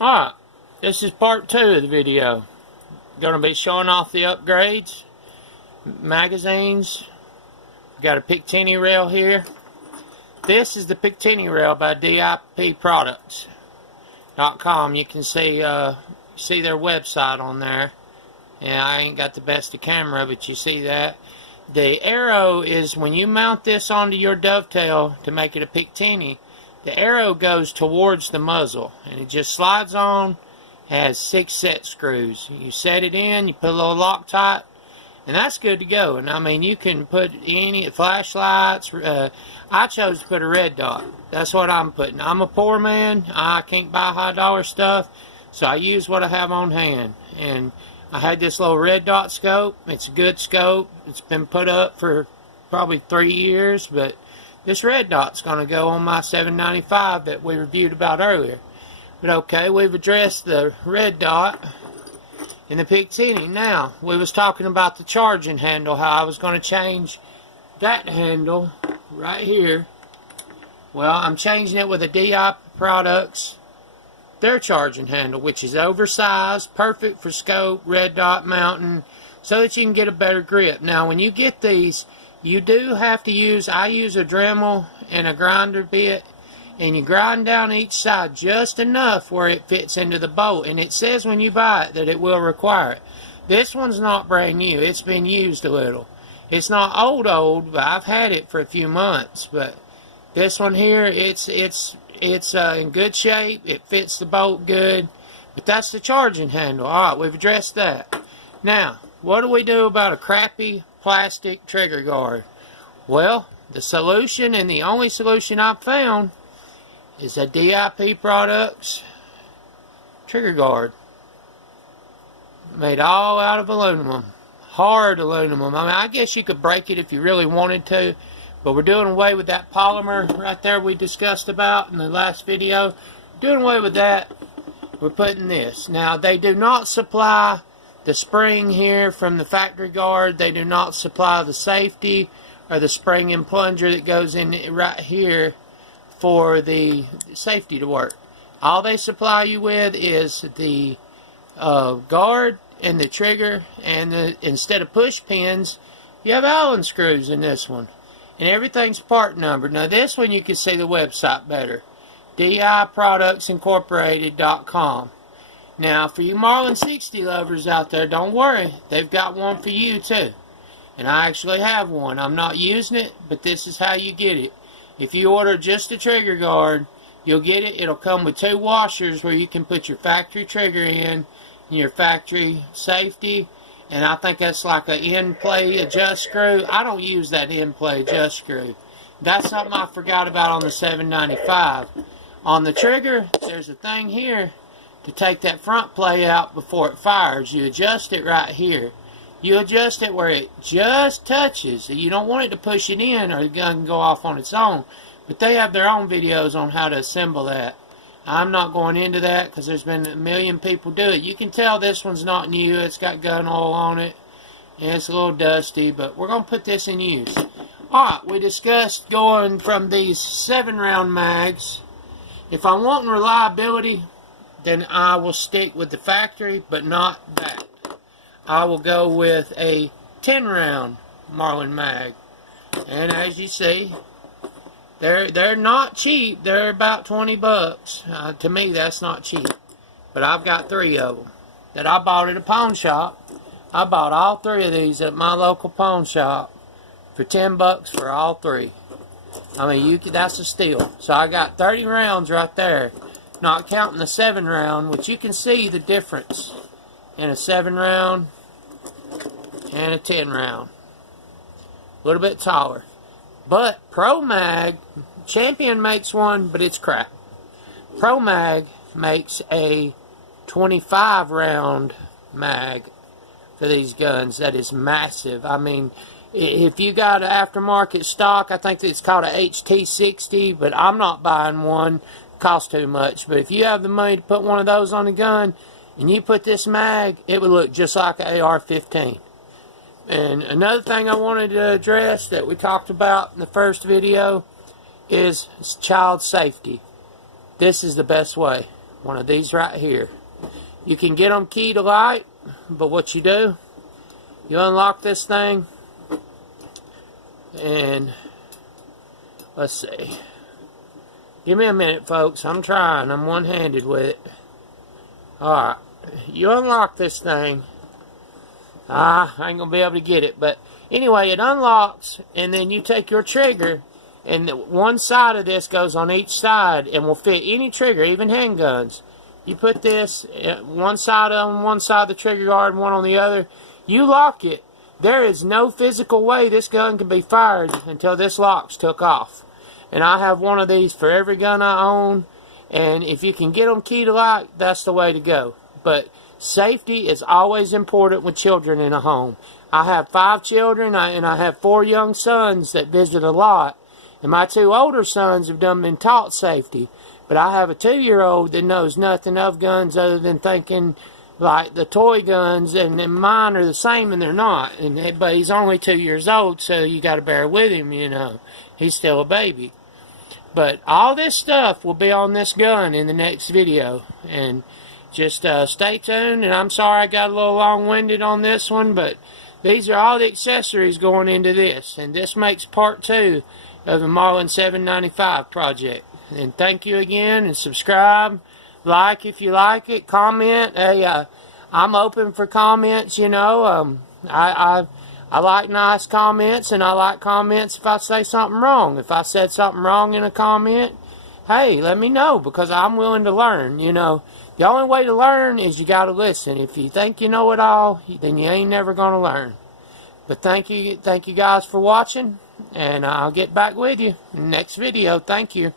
Alright, this is part 2 of the video. Going to be showing off the upgrades, magazines. We got a Picatinny rail here. This is the Picatinny rail by DIPproducts.com. You can see their website on there. And I ain't got the best of camera, but you see that. The arrow is, when you mount this onto your dovetail to make it a Picatinny, the arrow goes towards the muzzle, and it just slides on. Has 6 set screws. You set it in, you put a little Loctite, and that's good to go. And I mean, you can put any flashlights. I chose to put a red dot. That's what I'm putting. I'm a poor man. I can't buy high dollar stuff, so I use what I have on hand. And I had this little red dot scope. It's a good scope. It's been put up for probably 3 years, but this red dot's going to go on my 795 that we reviewed about earlier. But okay, we've addressed the red dot in the Picatinny. Now, we was talking about the charging handle, how I was going to change that handle right here. Well, I'm changing it with a DI Products, their charging handle, which is oversized, perfect for scope, red dot mounting, so that you can get a better grip. Now, when you get these, you do have to use, I use a Dremel and a grinder bit, and you grind down each side just enough where it fits into the bolt. And it says when you buy it that it will require it. This one's not brand new. It's been used a little. It's not old, but I've had it for a few months. But this one here, it's in good shape. It fits the bolt good. But that's the charging handle. Alright, we've addressed that. Now, what do we do about a crappy plastic trigger guard? Well, the solution, and the only solution I've found, is a DIP Products trigger guard. Made all out of aluminum. Hard aluminum. I mean, I guess you could break it if you really wanted to, but we're doing away with that polymer right there we discussed about in the last video. Doing away with that. We're putting this. Now, they do not supply the spring here from the factory guard. They do not supply the safety or the spring and plunger that goes in right here for the safety to work. All they supply you with is the guard and the trigger, and instead of push pins, you have Allen screws in this one. And everything's part numbered. Now this one you can see the website better. DIProductsincorporated.com. Now, for you Marlin 60 lovers out there, don't worry. They've got one for you, too. And I actually have one. I'm not using it, but this is how you get it. If you order just the trigger guard, you'll get it. It'll come with 2 washers where you can put your factory trigger in, and your factory safety. And I think that's like an end play adjust screw. I don't use that end play adjust screw. That's something I forgot about on the 795. On the trigger, there's a thing here to take that front play out before it fires. You adjust it right here. You adjust it where it just touches. You don't want it to push it in or the gun can go off on its own. But they have their own videos on how to assemble that. I'm not going into that because there's been a million people do it. You can tell this one's not new. It's got gun oil on it. And it's a little dusty, but we're going to put this in use. Alright, we discussed going from these 7-round mags. If I'm wanting reliability, then I will stick with the factory, but not that. I will go with a 10-round Marlin mag. And as you see, they're not cheap. They're about 20 bucks. To me, that's not cheap. But I've got 3 of them that I bought at a pawn shop. I bought all 3 of these at my local pawn shop for 10 bucks for all 3. I mean, that's a steal. So I got 30 rounds right there, not counting the 7-round, which you can see the difference in a 7-round and a 10-round. A little bit taller. But Pro Mag, Champion makes one, but it's crap. Pro Mag makes a 25-round mag for these guns that is massive. I mean, if you got an aftermarket stock, I think it's called a HT60, but I'm not buying one. It costs too much. But if you have the money to put one of those on a gun, and you put this mag, it would look just like an AR-15. And another thing I wanted to address that we talked about in the first video is child safety. This is the best way. One of these right here. You can get them key to light, but what you do, you unlock this thing, and let's see. Give me a minute, folks. I'm trying. I'm one-handed with it. Alright. You unlock this thing. I ain't going to be able to get it. But anyway, it unlocks, and then you take your trigger, and one side of this goes on each side and will fit any trigger, even handguns. You put this, one side on one side of the trigger guard and one on the other. You lock it. There is no physical way this gun can be fired until this lock's took off. And I have one of these for every gun I own. And if you can get them key to light, that's the way to go. But safety is always important with children in a home. I have 5 children, and I have 4 young sons that visit a lot. And my 2 older sons have been taught safety. But I have a 2-year-old that knows nothing of guns other than thinking like the toy guns and mine are the same, and they're not. But he's only 2 years old, so you got to bear with him, you know. He's still a baby. But all this stuff will be on this gun in the next video. And just stay tuned. And I'm sorry I got a little long-winded on this one, but these are all the accessories going into this. And this makes part 2 of the Marlin 795 project. And thank you again, and subscribe, like if you like it, comment. Hey, I'm open for comments, you know. I like nice comments, and I like comments if I say something wrong. If I said something wrong in a comment, hey, let me know, because I'm willing to learn, you know. The only way to learn is you got to listen. If you think you know it all, then you ain't never going to learn. But thank you guys for watching, and I'll get back with you in the next video. Thank you.